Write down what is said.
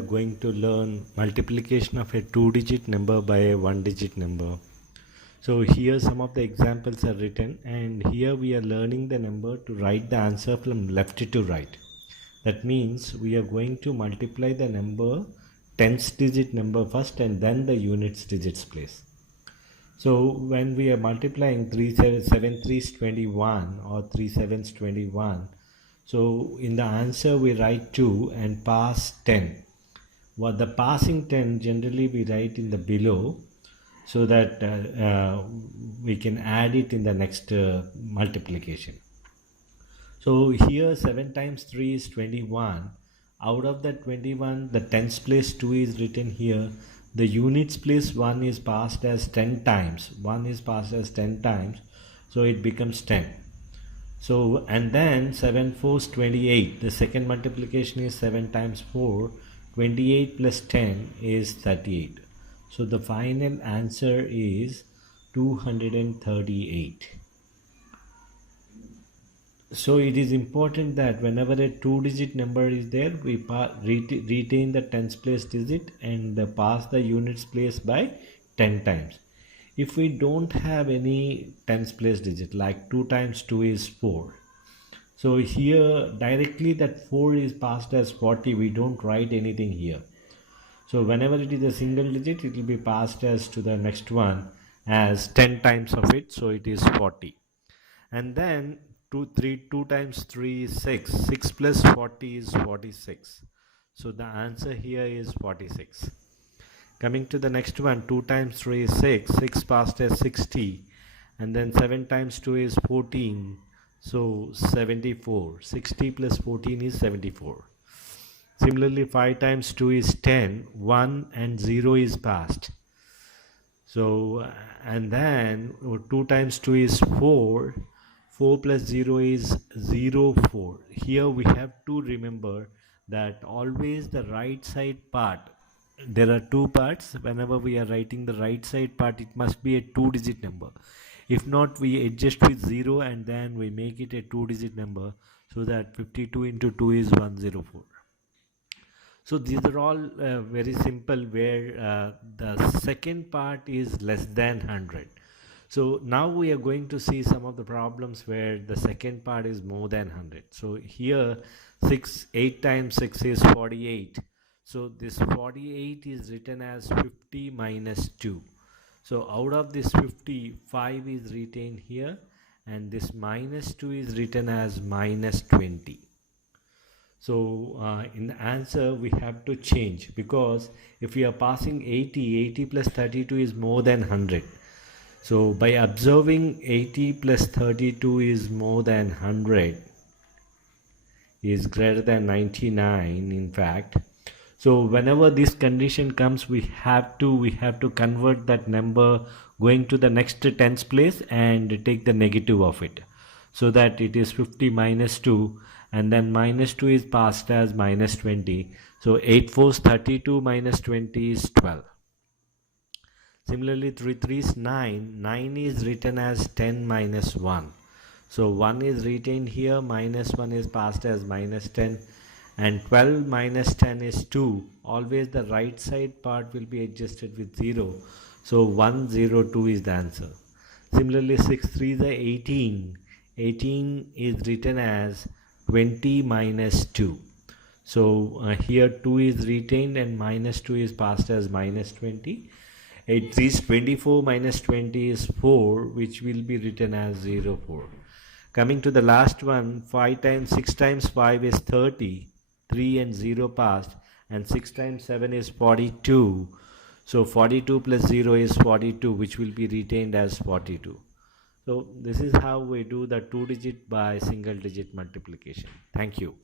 are going to learn multiplication of a 2-digit number by a 1-digit number. So here some of the examples are written, and here we are learning the number to write the answer from left to right. That means we are going to multiply the number tens digit number first and then the units digits place. So when we are multiplying 3 7 3 is 21 or 3 7 is 21, so in the answer we write 2 and pass 10. What the passing 10 generally we write in the below, so that we can add it in the next multiplication. So here 7 times 3 is 21. Out of that 21, the tens place 2 is written here. The units place 1 is passed as 10 times. 1 is passed as 10 times. So it becomes 10. So, and then 7 4 is 28. The second multiplication is 7 times 4. 28 plus 10 is 38. So the final answer is 238. So it is important that whenever a 2-digit number is there, we retain the tens place digit and pass the units place by 10 times. If we don't have any tens place digit, like 2 times 2 is 4. So here directly that 4 is passed as 40, we don't write anything here. So whenever it is a single digit, it will be passed as to the next one as 10 times of it, so it is 40. And then 2 times 3 is 6. 6 plus 40 is 46. So the answer here is 46. Coming to the next one, 2 times 3 is 6. 6 passed as 60. And then 7 times 2 is 14. So 74. 60 plus 14 is 74. Similarly, 5 times 2 is 10. 1 and 0 is passed. So, and then 2 times 2 is 4. 4 plus 0 is 0, 4. Here we have to remember that always the right side part, there are two parts. Whenever we are writing the right side part, it must be a 2-digit number. If not, we adjust with 0 and then we make it a 2-digit number, so that 52 into 2 is 104. So these are all very simple, where the second part is less than 100. So now we are going to see some of the problems where the second part is more than 100. So here 8 times 6 is 48. So this 48 is written as 50 minus 2. So out of this 50, 5 is retained here, and this minus 2 is written as minus 20. So in the answer we have to change, because if we are passing 80 plus 32 is more than 100. So by observing 80 plus 32 is more than 100, is greater than 99 in fact. So whenever this condition comes, we have to convert that number going to the next tens place and take the negative of it, so that it is 50 minus 2, and then minus 2 is passed as minus 20. So 8 4 is 32 minus 20 is 12. Similarly, 3 3 is 9. 9 is written as 10 minus 1. So 1 is retained here, minus 1 is passed as minus 10. And 12 minus 10 is 2. Always the right side part will be adjusted with 0. So 102 is the answer. Similarly, 6 3 is 18. 18 is written as 20 minus 2. So here 2 is retained and minus 2 is passed as minus 20. 8 3 is 24 minus 20 is 4, which will be written as 04. Coming to the last one, 6 times 5 is 30. 3 and 0 passed, and 6 times 7 is 42. So 42 plus 0 is 42, which will be retained as 42. So this is how we do the 2-digit by single digit multiplication. Thank you.